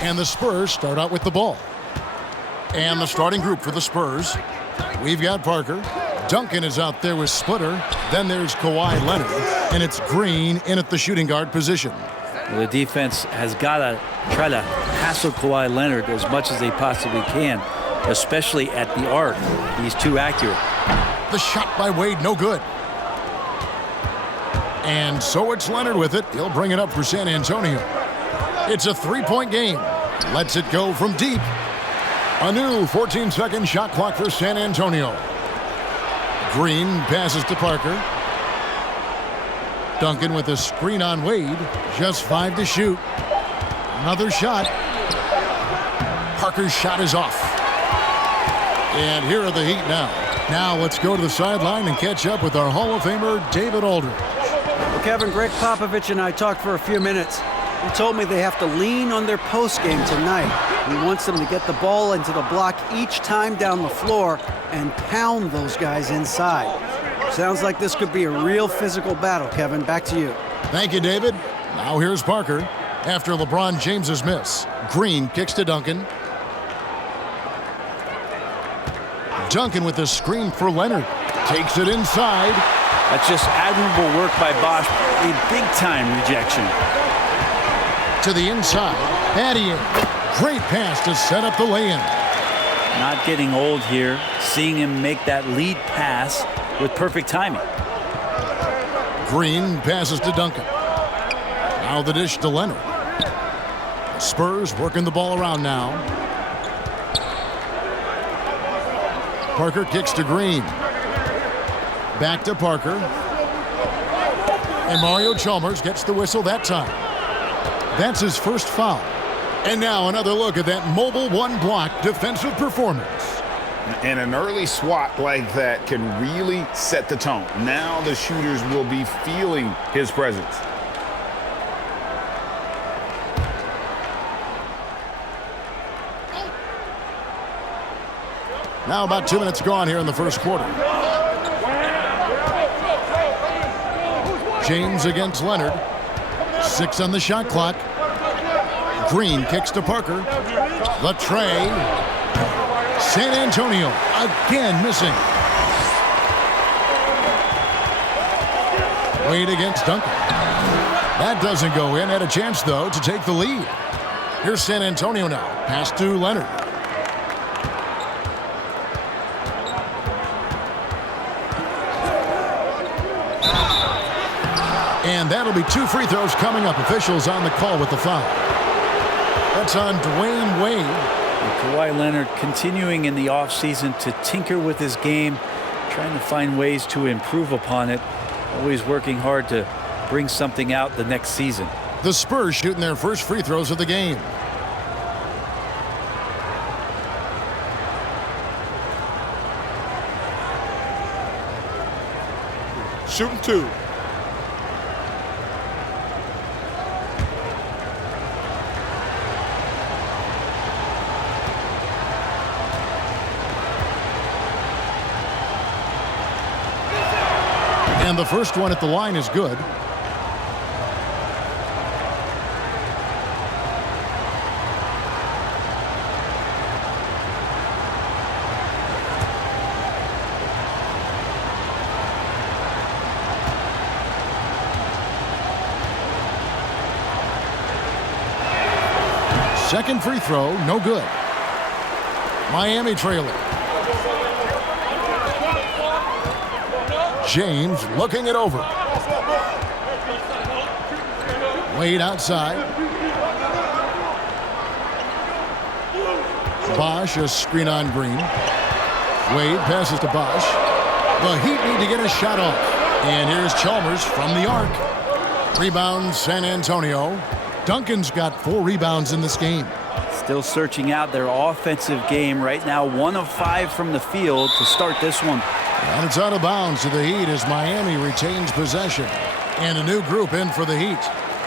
And the Spurs start out with the ball. And the starting group for the Spurs. We've got Parker. Duncan is out there with Splitter. Then there's Kawhi Leonard. And it's Green in at the shooting guard position. Well, the defense has got to try to hassle Kawhi Leonard as much as they possibly can, especially at the arc. He's too accurate. The shot by Wade, no good. And so it's Leonard with it. He'll bring it up for San Antonio. It's a three-point game. Lets it go from deep. A new 14-second shot clock for San Antonio. Green passes to Parker. Duncan with a screen on Wade. Just 5 to shoot. Another shot. Parker's shot is off. And here are the Heat now. Now let's go to the sideline and catch up with our Hall of Famer, David Aldridge. Well, Kevin, Greg Popovich and I talked for a few minutes. He told me they have to lean on their post game tonight. He wants them to get the ball into the block each time down the floor and pound those guys inside. Sounds like this could be a real physical battle, Kevin. Back to you. Thank you, David. Now here's Parker. After LeBron James's miss, Green kicks to Duncan. Duncan with a screen for Leonard. Takes it inside. That's just admirable work by Bosch. A big-time rejection. To the inside. Patty. Great pass to set up the lay-in. Not getting old here. Seeing him make that lead pass with perfect timing. Green passes to Duncan. Now the dish to Leonard. The Spurs working the ball around now. Parker kicks to Green. Back to Parker. And Mario Chalmers gets the whistle that time. That's his first foul. And now another look at that mobile one-block defensive performance. And an early swat like that can really set the tone. Now the shooters will be feeling his presence. Now about 2 minutes gone here in the first quarter. James against Leonard. 6 on the shot clock. Green kicks to Parker. The tray. San Antonio again missing. Wade against Duncan. That doesn't go in. Had a chance, though, to take the lead. Here's San Antonio now. Pass to Leonard. And that'll be 2 free throws coming up. Officials on the call with the foul. That's on Dwayne Wade. And Kawhi Leonard continuing in the offseason to tinker with his game, trying to find ways to improve upon it, always working hard to bring something out the next season. The Spurs shooting their first free throws of the game. Shooting 2. And the first one at the line is good. Second free throw, no good. Miami trailing. James looking it over. Wade outside. Bosch, a screen on Green. Wade passes to Bosch. The Heat need to get a shot off. And here's Chalmers from the arc. Rebound San Antonio. Duncan's got 4 rebounds in this game. Still searching out their offensive game right now. 1 of 5 from the field to start this one. And it's out of bounds to the Heat as Miami retains possession. And a new group in for the Heat.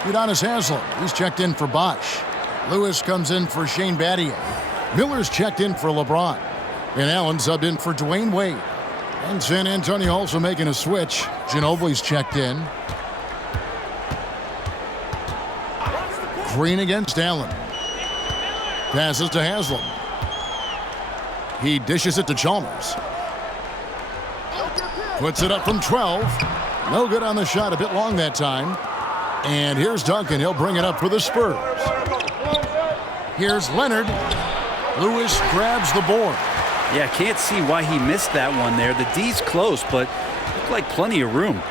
Udonis Haslem, he's checked in for Bosch. Lewis comes in for Shane Battier. Miller's checked in for LeBron. And Allen subbed in for Dwayne Wade. And San Antonio also making a switch. Ginobili's checked in. Green against Allen. Passes to Haslam. He dishes it to Chalmers. Puts it up from 12. No good on the shot, a bit long that time. And here's Duncan. He'll bring it up for the Spurs. Here's Leonard. Lewis grabs the board. Yeah, can't see why he missed that one there. The D's close, but looked like plenty of room.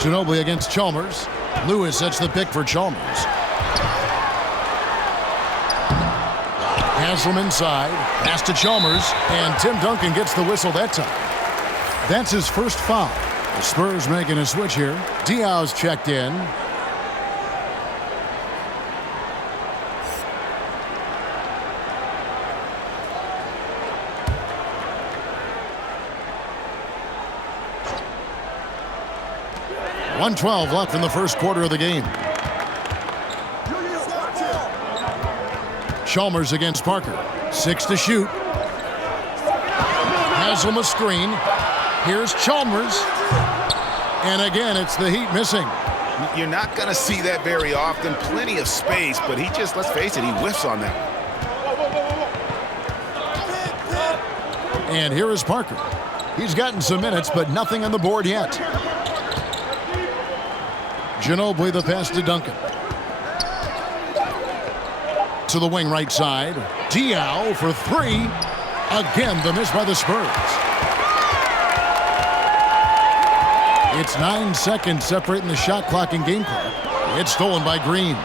Ginobili against Chalmers. Lewis sets the pick for Chalmers. Haslam inside. Pass to Chalmers. And Tim Duncan gets the whistle that time. That's his first foul. The Spurs making a switch here. Diaw's checked in. .112 left in the first quarter of the game. Chalmers against Parker. 6 to shoot. Haslam a screen. Here's Chalmers. And again, it's the Heat missing. You're not going to see that very often. Plenty of space, but he just, let's face it, he whiffs on that. And here is Parker. He's gotten some minutes, but nothing on the board yet. Ginobili the pass to Duncan. To the wing right side. Diaw for 3. Again, the miss by the Spurs. It's 9 seconds separating the shot clock and game clock. It's stolen by Green.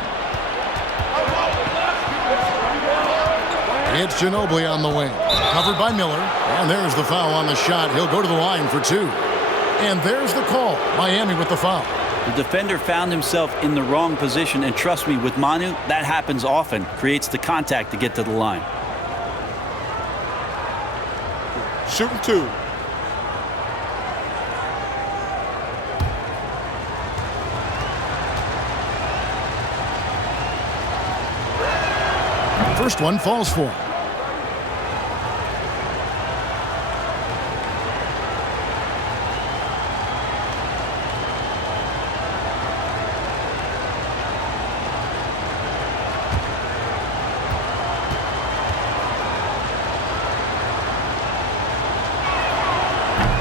It's Ginobili on the wing. Covered by Miller. And there's the foul on the shot. He'll go to the line for 2. And there's the call. Miami with the foul. The defender found himself in the wrong position, and trust me, with Manu, that happens often. Creates the contact to get to the line. Shooting 2. First one falls for him.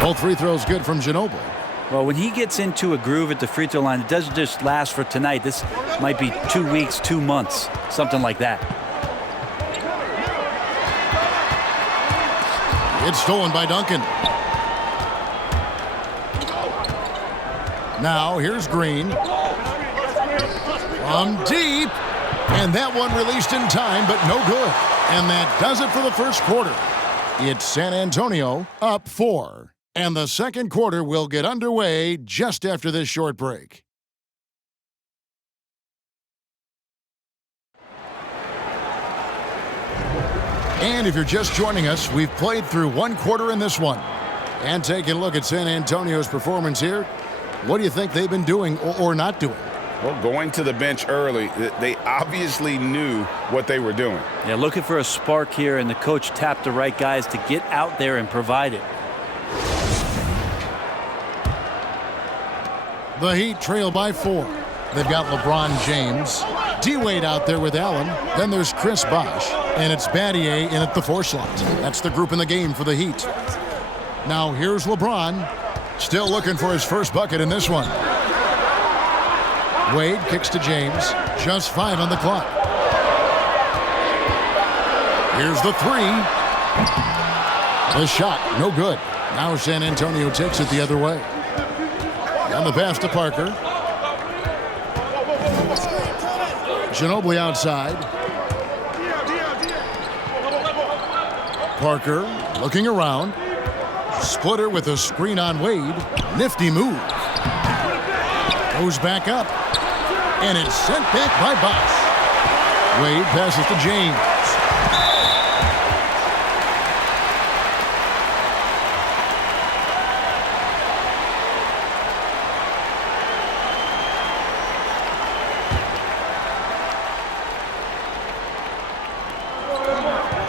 Both free throws good from Ginobili. Well, when he gets into a groove at the free throw line, it doesn't just last for tonight. This might be 2 weeks, 2 months, something like that. It's stolen by Duncan. Now here's Green. From deep. And that one released in time, but no good. And that does it for the first quarter. It's San Antonio up 4. And the second quarter will get underway just after this short break. And if you're just joining us, we've played through 1 quarter in this one. And taking a look at San Antonio's performance here, what do you think they've been doing or not doing? Well, going to the bench early, they obviously knew what they were doing. Yeah, looking for a spark here, and the coach tapped the right guys to get out there and provide it. The Heat trail by 4. They've got LeBron James, D-Wade out there with Allen. Then there's Chris Bosh, and it's Battier in at the 4 slot. That's the group in the game for the Heat. Now here's LeBron, still looking for his first bucket in this one. Wade kicks to James, just 5 on the clock. Here's the 3. The shot, no good. Now San Antonio takes it the other way. And the pass to Parker. Ginobili outside. Parker looking around. Splitter with a screen on Wade. Nifty move. Goes back up. And it's sent back by Bosh. Wade passes to James.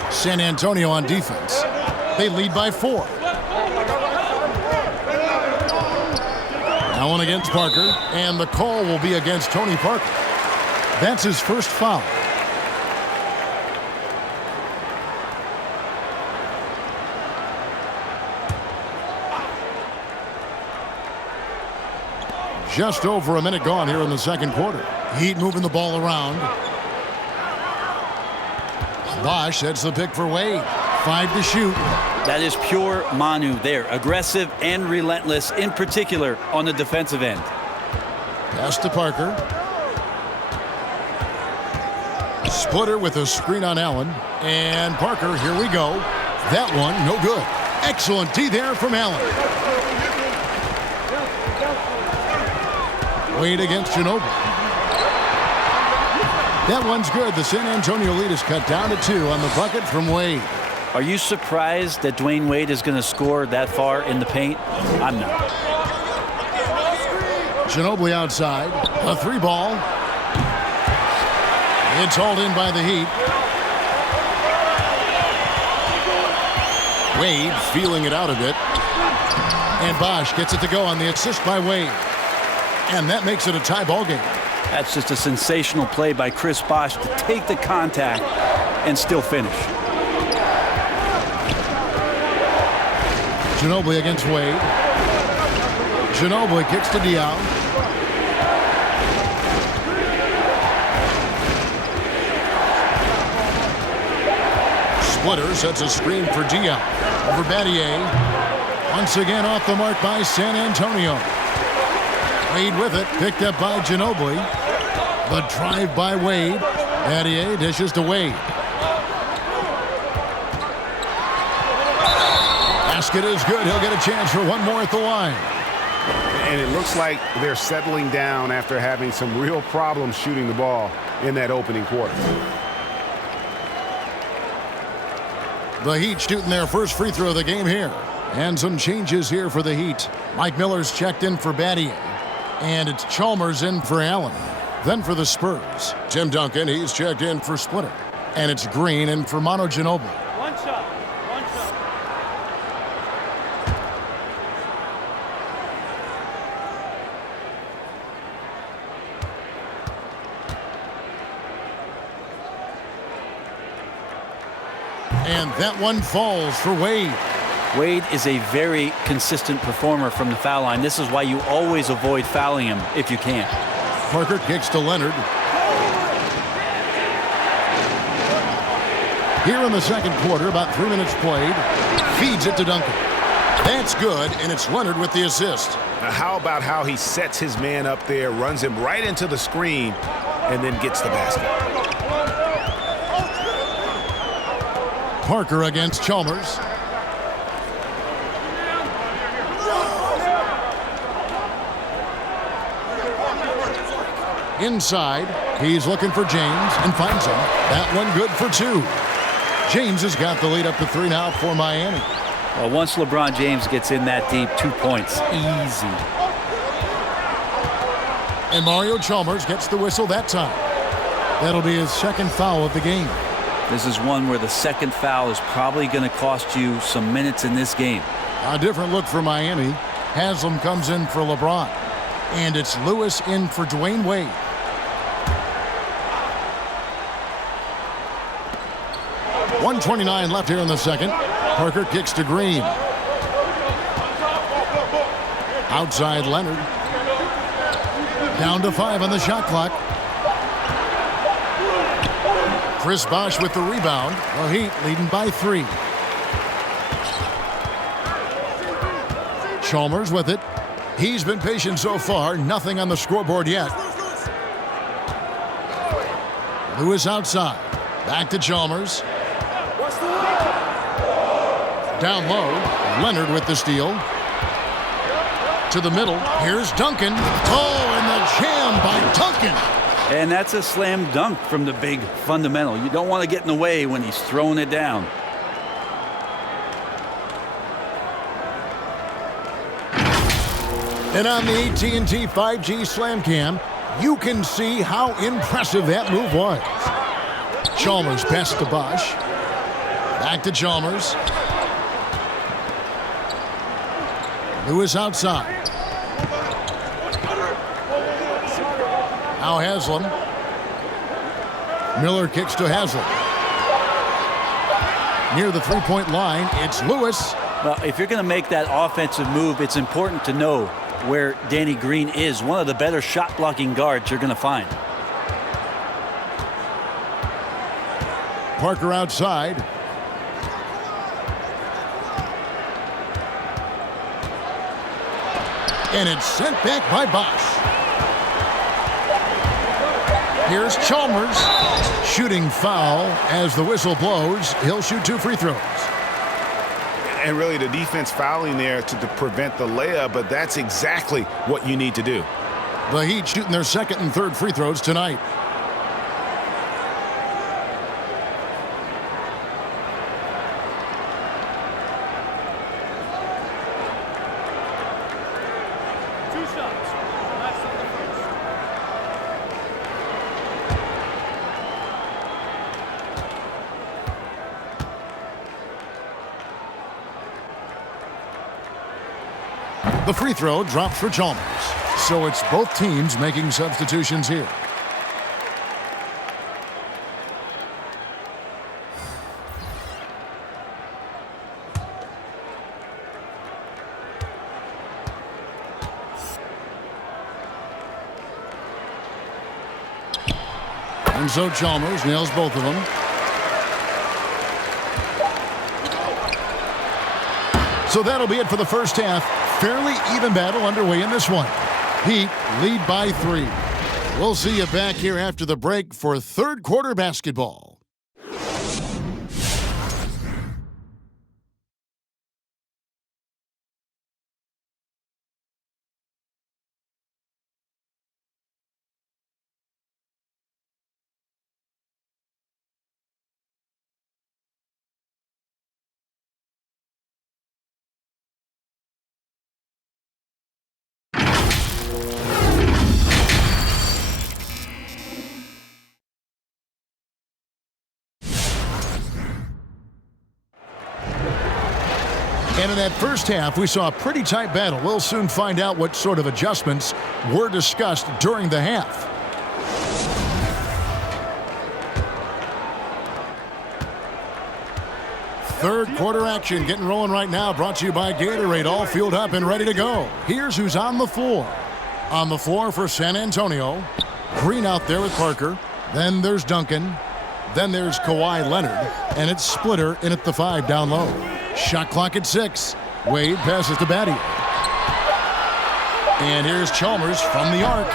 San Antonio on defense. They lead by 4. Allen against Parker, and the call will be against Tony Parker. That's his first foul. Just over a minute gone here in the second quarter. Heat moving the ball around. Bosch sets the pick for Wade. 5 to shoot. That is pure Manu there. Aggressive and relentless, in particular on the defensive end. Pass to Parker. Splitter with a screen on Allen. And Parker, here we go. That one, no good. Excellent D there from Allen. Wade against Ginobili. That one's good. The San Antonio lead is cut down to 2 on the bucket from Wade. Are you surprised that Dwayne Wade is going to score that far in the paint? I'm not. Ginobili outside. A 3-ball. It's hauled in by the Heat. Wade feeling it out a bit. And Bosch gets it to go on the assist by Wade. And that makes it a tie ball game. That's just a sensational play by Chris Bosch to take the contact and still finish. Ginobili against Wade. Ginobili kicks to Diaw. Splitter sets a screen for Diaw. Over Battier. Once again off the mark by San Antonio. Wade with it. Picked up by Ginobili. The drive by Wade. Battier dishes to Wade. Basket is good. He'll get a chance for one more at the line. And it looks like they're settling down after having some real problems shooting the ball in that opening quarter. The Heat shooting their first free throw of the game here. And some changes here for the Heat. Mike Miller's checked in for Battier. And it's Chalmers in for Allen. Then for the Spurs, Tim Duncan, he's checked in for Splitter. And it's Green in for Manu Ginobili. One shot. And that one falls for Wade. Wade is a very consistent performer from the foul line. This is why you always avoid fouling him if you can. Parker kicks to Leonard. Here in the second quarter, about 3 minutes played. Feeds it to Duncan. That's good, and it's Leonard with the assist. Now how about how he sets his man up there, runs him right into the screen, and then gets the basket. Parker against Chalmers. Inside, he's looking for James and finds him. That one good for 2. James has got the lead up to 3 now for Miami. Well, once LeBron James gets in that deep, 2 points, easy. And Mario Chalmers gets the whistle that time. That'll be his second foul of the game. This is one where the second foul is probably going to cost you some minutes in this game. A different look for Miami. Haslam comes in for LeBron. And it's Lewis in for Dwayne Wade. .129 left here in the second. Parker kicks to Green. Outside Leonard. Down to 5 on the shot clock. Chris Bosch with the rebound. The Heat leading by 3. Chalmers with it. He's been patient so far. Nothing on the scoreboard yet. Lewis outside. Back to Chalmers. Down low. Leonard with the steal. To the middle. Here's Duncan. Oh, and the jam by Duncan. And that's a slam dunk from the big fundamental. You don't want to get in the way when he's throwing it down. And on the AT&T 5G Slam Cam, you can see how impressive that move was. Chalmers passes to Bosch. Back to Chalmers. Lewis outside. Now Haslam. Miller kicks to Haslett. Near the three-point line, it's Lewis. Well, if you're going to make that offensive move, it's important to know where Danny Green is. One of the better shot-blocking guards you're going to find. Parker outside. And it's sent back by Bosch. Here's Chalmers. Shooting foul as the whistle blows. He'll shoot 2 free throws. And really the defense fouling there to prevent the layup, but that's exactly what you need to do. The Heat shooting their second and third free throws tonight. The free throw drops for Chalmers. So it's both teams making substitutions here. And so Chalmers nails both of them. So that'll be it for the first half. Fairly even battle underway in this one. Heat lead by 3. We'll see you back here after the break for third quarter basketball. And in that first half, we saw a pretty tight battle. We'll soon find out what sort of adjustments were discussed during the half. Third quarter action getting rolling right now, brought to you by Gatorade, all fueled up and ready to go. Here's who's on the floor. On the floor for San Antonio. Green out there with Parker. Then there's Duncan. Then there's Kawhi Leonard. And it's Splitter in at the 5 down low. Shot clock at 6. Wade passes to Battier. And here's Chalmers from the arc.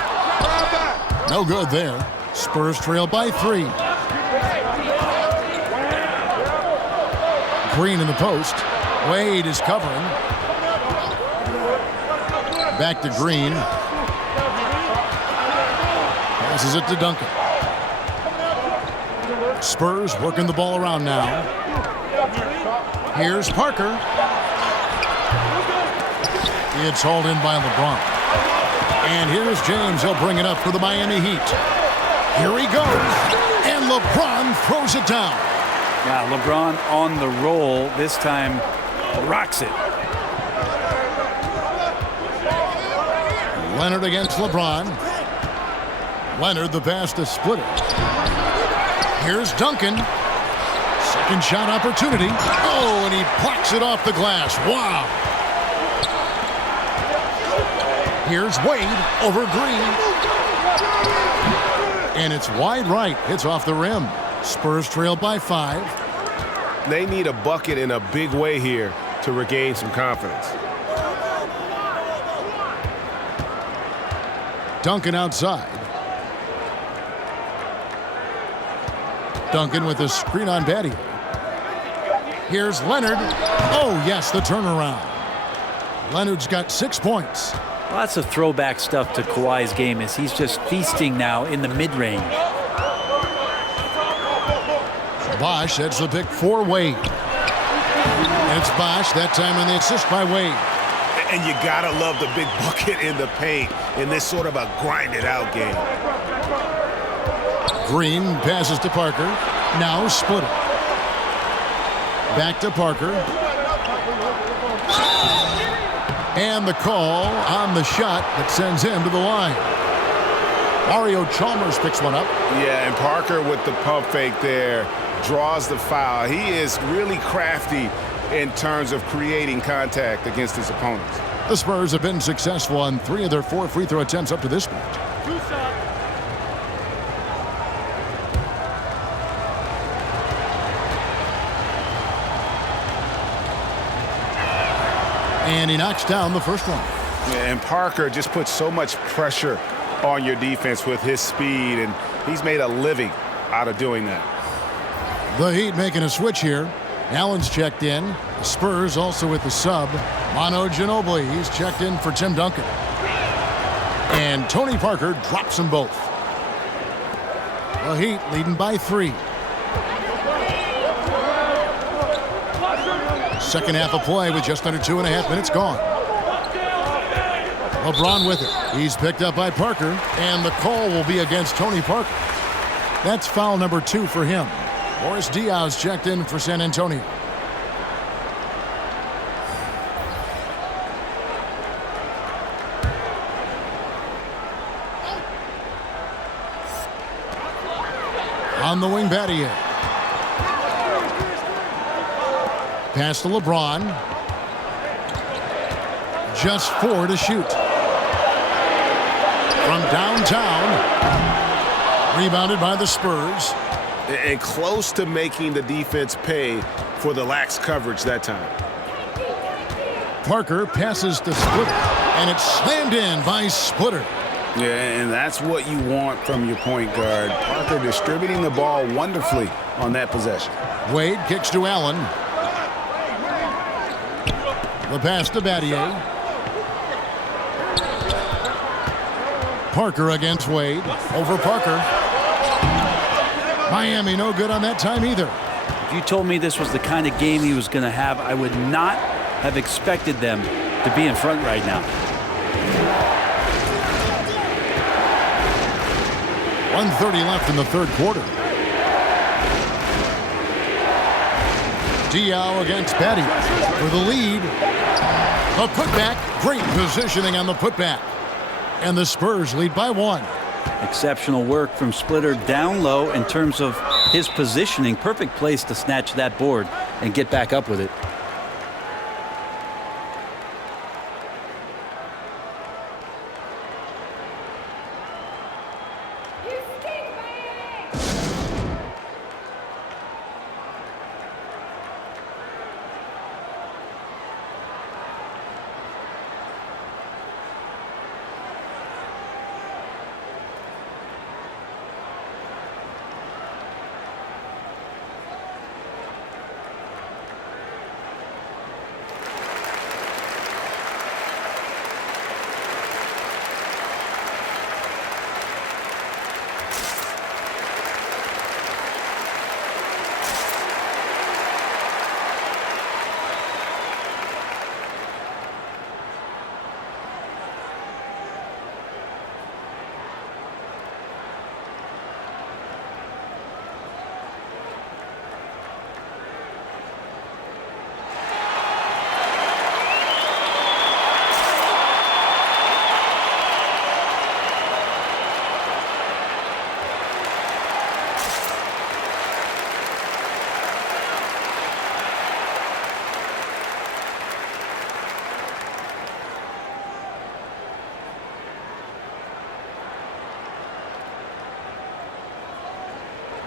No good there. Spurs trail by 3. Green in the post. Wade is covering. Back to Green. Passes it to Duncan. Spurs working the ball around now. Here's Parker. It's hauled in by LeBron. And here's James. He'll bring it up for the Miami Heat. Here he goes. And LeBron throws it down. Yeah, LeBron on the roll. This time rocks it. Leonard against LeBron. Leonard the pass to Splitter. Here's Duncan. Second shot opportunity. Oh, and he blocks it off the glass. Wow. Here's Wade over Green. And it's wide right. It's off the rim. Spurs trail by 5. They need a bucket in a big way here to regain some confidence. Duncan outside. Duncan with a screen on Battier. Here's Leonard. Oh, yes, the turnaround. Leonard's got 6 points. Lots of throwback stuff to Kawhi's game as he's just feasting now in the mid-range. Bosch heads the pick for Wade. And it's Bosch, that time on the assist by Wade. And you gotta love the big bucket in the paint in this sort of a grinded-out game. Green passes to Parker. Now Splitter. Back to Parker. And the call on the shot that sends him to the line. Mario Chalmers picks one up. Yeah, and Parker with the pump fake there draws the foul. He is really crafty in terms of creating contact against his opponents. The Spurs have been successful on 3 of their 4 free throw attempts up to this point. And he knocks down the first one. Yeah, and Parker just puts so much pressure on your defense with his speed, and he's made a living out of doing that. The Heat making a switch here. Allen's checked in. The Spurs also with the sub. Manu Ginobili, he's checked in for Tim Duncan. And Tony Parker drops them both. The Heat leading by 3. Second half of play with just under 2.5 minutes gone. LeBron with it. He's picked up by Parker, and the call will be against Tony Parker. That's foul number 2 for him. Boris Diaz checked in for San Antonio. On the wing, Battier. Pass to LeBron. Just 4 to shoot. From downtown. Rebounded by the Spurs. And close to making the defense pay for the lax coverage that time. Parker passes to Splitter, and it's slammed in by Splitter. Yeah, and that's what you want from your point guard. Parker distributing the ball wonderfully on that possession. Wade kicks to Allen. The pass to Battier. Parker against Wade. Over Parker. Miami no good on that time either. If you told me this was the kind of game he was going to have, I would not have expected them to be in front right now. 1:30 left in the third quarter. Diaw against Battier for the lead. A putback. Great positioning on the putback. And the Spurs lead by 1. Exceptional work from Splitter down low in terms of his positioning. Perfect place to snatch that board and get back up with it.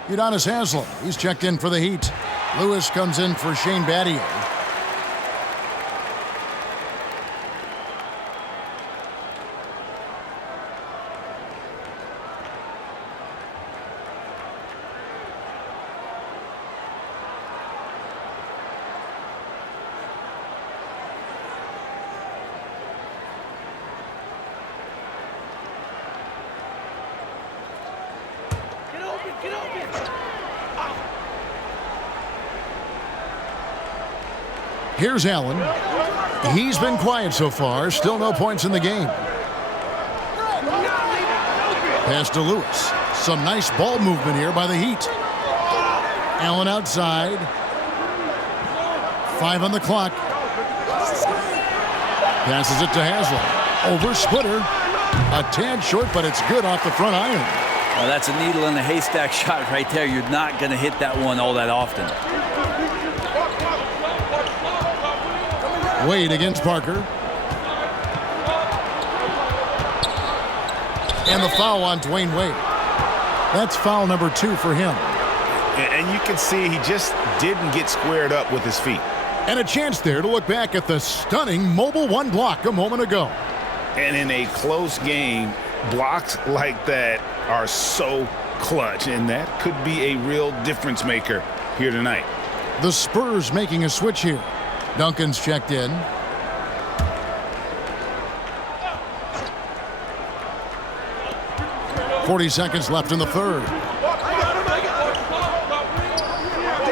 Udonis Haslem, he's checked in for the Heat. Lewis comes in for Shane Battier. Here's Allen. He's been quiet so far. Still no points in the game. Pass to Lewis. Some nice ball movement here by the Heat. Allen outside. 5 on the clock. Passes it to Haslem. Over Splitter. A tad short, but it's good off the front iron. Well, that's a needle in a haystack shot right there. You're not going to hit that one all that often. Wade against Parker. And the foul on Dwayne Wade. That's foul number 2 for him. And you can see he just didn't get squared up with his feet. And a chance there to look back at the stunning mobile 1 block a moment ago. And in a close game, blocks like that are so clutch, and that could be a real difference maker here tonight. The Spurs making a switch here. Duncan's checked in. .40 seconds left in the third.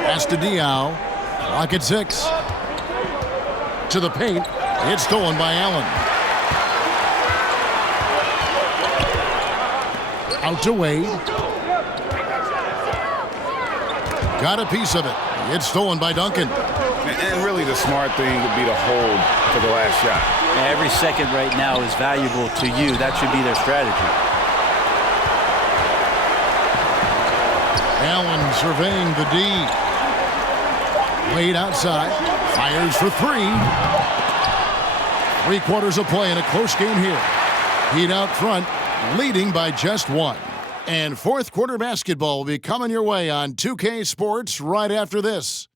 Pass to Diaw. Clock at 6. To the paint. It's stolen by Allen. Out to Wade. Got a piece of it. It's stolen by Duncan. And really the smart thing would be to hold for the last shot. Yeah, every second right now is valuable to you. That should be their strategy. Allen surveying the D. Wade outside. Fires for 3. 3 quarters of play in a close game here. Heat out front, leading by just 1. And fourth quarter basketball will be coming your way on 2K Sports right after this.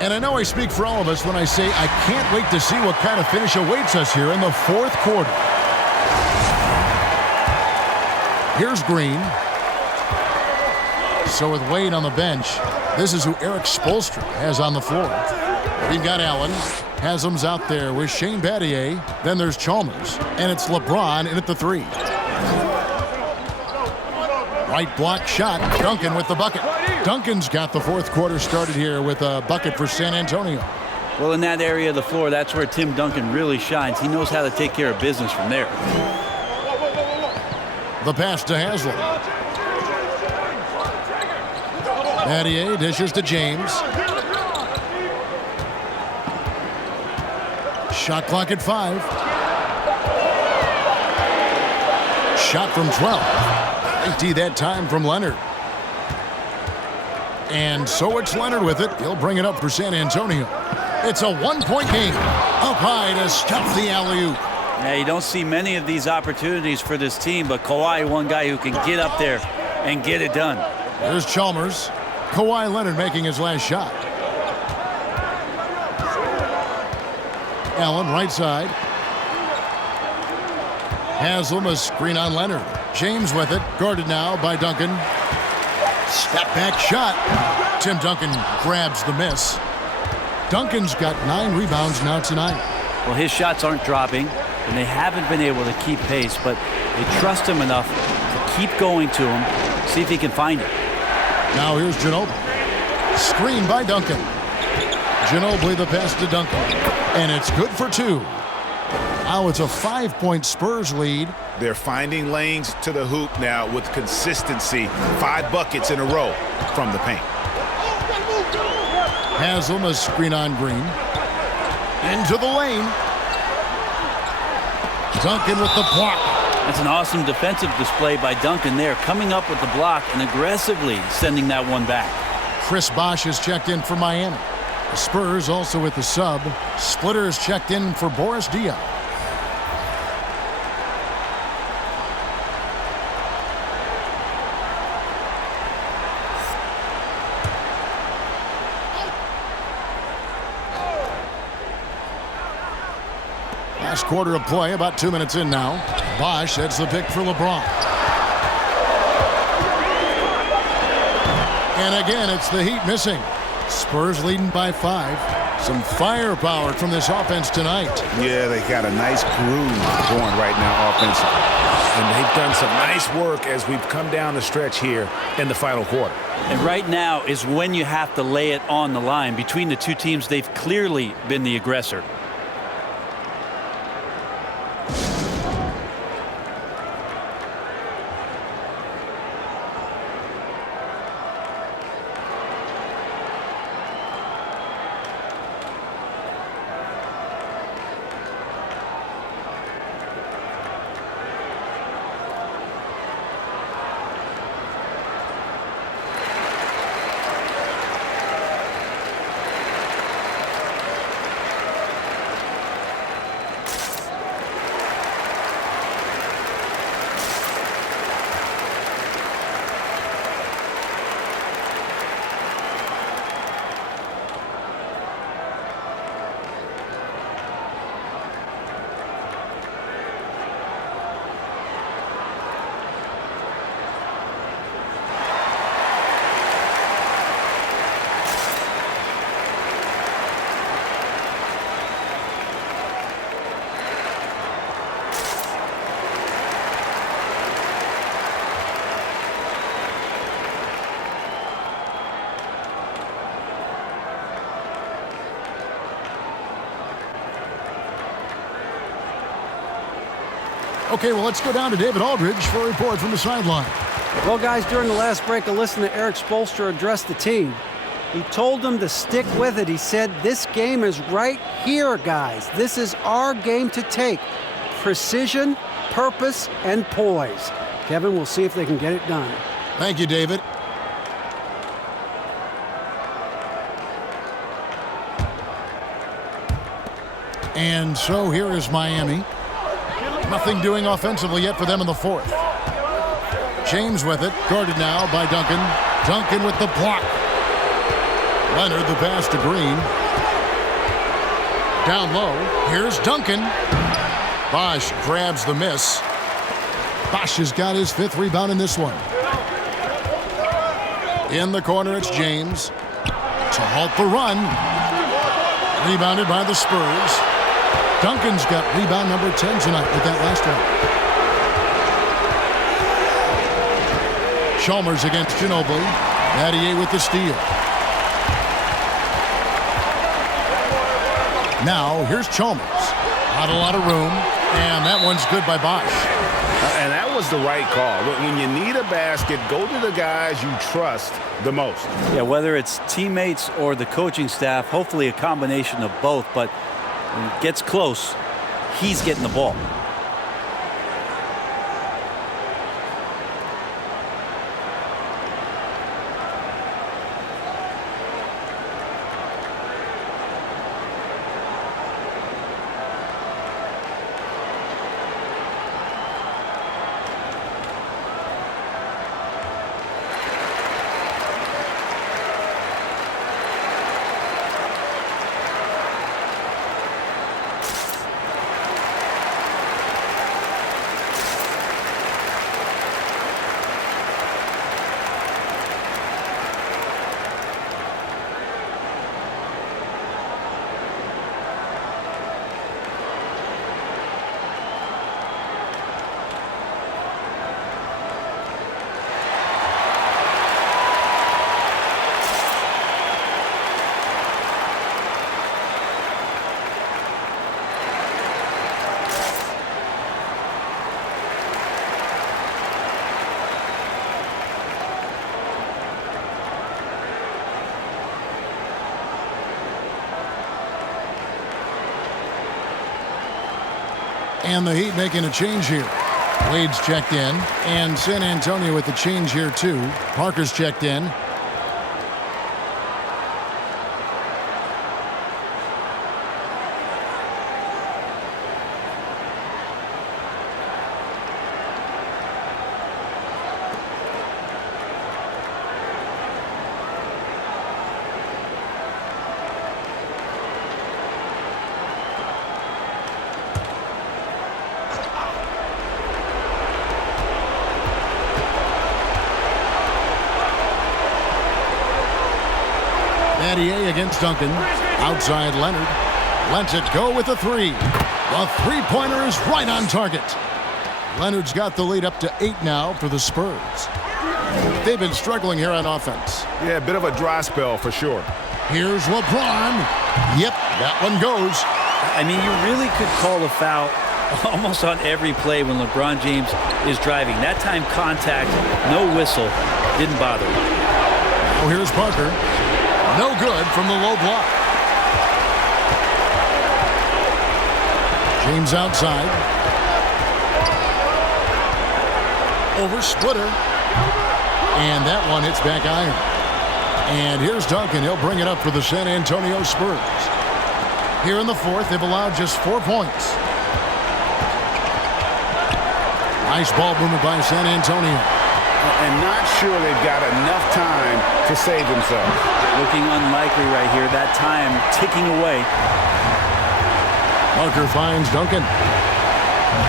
And I know I speak for all of us when I say I can't wait to see what kind of finish awaits us here in the fourth quarter. Here's Green. So with Wade on the bench, this is who Eric Spoelstra has on the floor. We've got Allen. Haslam's out there with Shane Battier. Then there's Chalmers. And it's LeBron in at the 3. Right block shot. Duncan with the bucket. Duncan's got the fourth quarter started here with a bucket for San Antonio. Well, in that area of the floor, that's where Tim Duncan really shines. He knows how to take care of business from there. The pass to Haslam. Battier dishes to James. Shot clock at 5. Shot from 12. Empty that time from Leonard. And so it's Leonard with it. He'll bring it up for San Antonio. It's a 1-point game. Up high to stuff the alley-oop. Yeah, you don't see many of these opportunities for this team, but Kawhi, one guy who can get up there and get it done. There's Chalmers. Kawhi Leonard making his last shot. Allen right side. Haslam a screen on Leonard. James with it. Guarded now by Duncan. Step back shot. Tim Duncan grabs the miss. Duncan's got 9 rebounds now tonight. Well, his shots aren't dropping, and they haven't been able to keep pace, but they trust him enough to keep going to him, see if he can find it. Now here's Ginobili. Screen by Duncan. Ginobili the pass to Duncan. And it's good for 2. Now it's a 5-point Spurs lead. They're finding lanes to the hoop now with consistency. 5 buckets in a row from the paint. Haslam a screen on Green. Into the lane. Duncan with the block. That's an awesome defensive display by Duncan there, coming up with the block and aggressively sending that one back. Chris Bosh has checked in for Miami. The Spurs also with the sub. Splitter has checked in for Boris Diaw. Last quarter of play, about 2 minutes in now. Bosh sets the pick for LeBron. And again, it's the Heat missing. Spurs leading by 5. Some firepower from this offense tonight. Yeah, they got a nice groove going right now offensively. And they've done some nice work as we've come down the stretch here in the final quarter. And right now is when you have to lay it on the line. Between the two teams, they've clearly been the aggressor. Okay, well, let's go down to David Aldridge for a report from the sideline. Well, guys, during the last break, I listened to Eric Spoelstra address the team. He told them to stick with it. He said, this game is right here, guys. This is our game to take. Precision, purpose, and poise. Kevin, we'll see if they can get it done. Thank you, David. And so here is Miami. Nothing doing offensively yet for them in the fourth. James with it, guarded now by Duncan. Duncan with the block. Leonard the pass to Green. Down low, here's Duncan. Bosch grabs the miss. Bosch has got his 5th rebound in this one. In the corner, it's James. To halt the run. Rebounded by the Spurs. Duncan's got rebound number 10 tonight with that last one. Chalmers against Ginobili. Battier with the steal. Now, here's Chalmers. Not a lot of room, and that one's good by Bosch. And that was the right call. When you need a basket, go to the guys you trust the most. Yeah, whether it's teammates or the coaching staff, hopefully a combination of both, but when it gets close, he's getting the ball. And the Heat making a change here. Wade's checked in, and San Antonio with the change here too. Parker's checked in. Battier against Duncan. Outside Leonard. Lets it go with a 3. The three-pointer is right on target. Leonard's got the lead up to 8 now for the Spurs. They've been struggling here on offense. Yeah, a bit of a dry spell for sure. Here's LeBron. Yep, that one goes. I mean, you really could call a foul almost on every play when LeBron James is driving. That time contact, no whistle, didn't bother. Oh, here's Parker. No good from the low block. James outside. Over Splitter. And that one hits back iron. And here's Duncan. He'll bring it up for the San Antonio Spurs. Here in the fourth, they've allowed just 4 points. Nice ball movement by San Antonio. And not sure they've got enough time to save themselves. Looking unlikely right here. That time ticking away. Parker finds Duncan.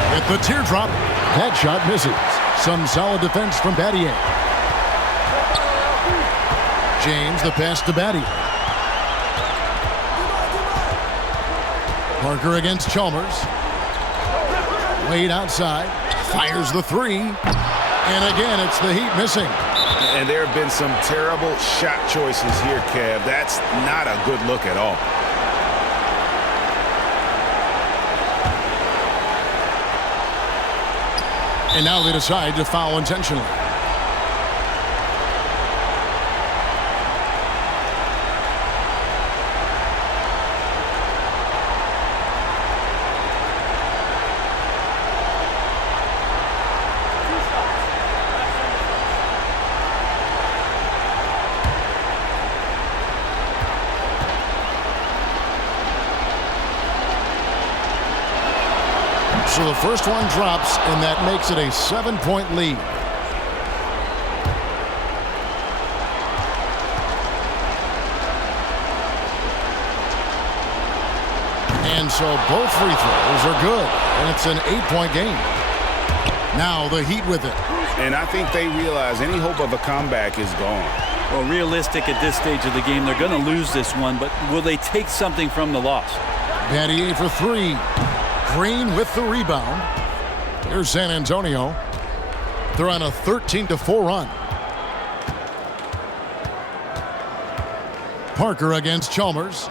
With the teardrop, that shot misses. Some solid defense from Battier. James, the pass to Battier. Parker against Chalmers. Wade outside. Fires the 3. And again, it's the Heat missing. And there have been some terrible shot choices here, Kev. That's not a good look at all. And now they decide to foul intentionally. So the first one drops, and that makes it a 7-point lead. And so both free throws are good, and it's an 8-point game. Now the Heat with it. And I think they realize any hope of a comeback is gone. Well, realistic at this stage of the game, they're going to lose this one, but will they take something from the loss? Battier for three. Green with the rebound. Here's San Antonio. They're on a 13-4 run. Parker against Chalmers.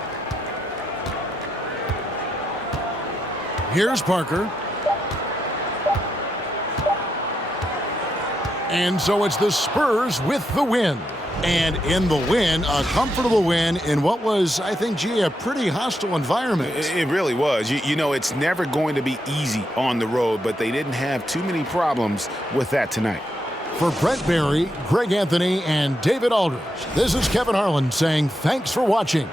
Here's Parker. And so it's the Spurs with the win. And in the win, a comfortable win in what was, I think, G, a pretty hostile environment. It really was. You know, it's never going to be easy on the road, but they didn't have too many problems with that tonight. For Brent Barry, Greg Anthony, and David Aldridge, this is Kevin Harlan saying thanks for watching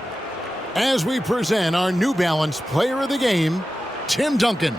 as we present our New Balance Player of the Game, Tim Duncan.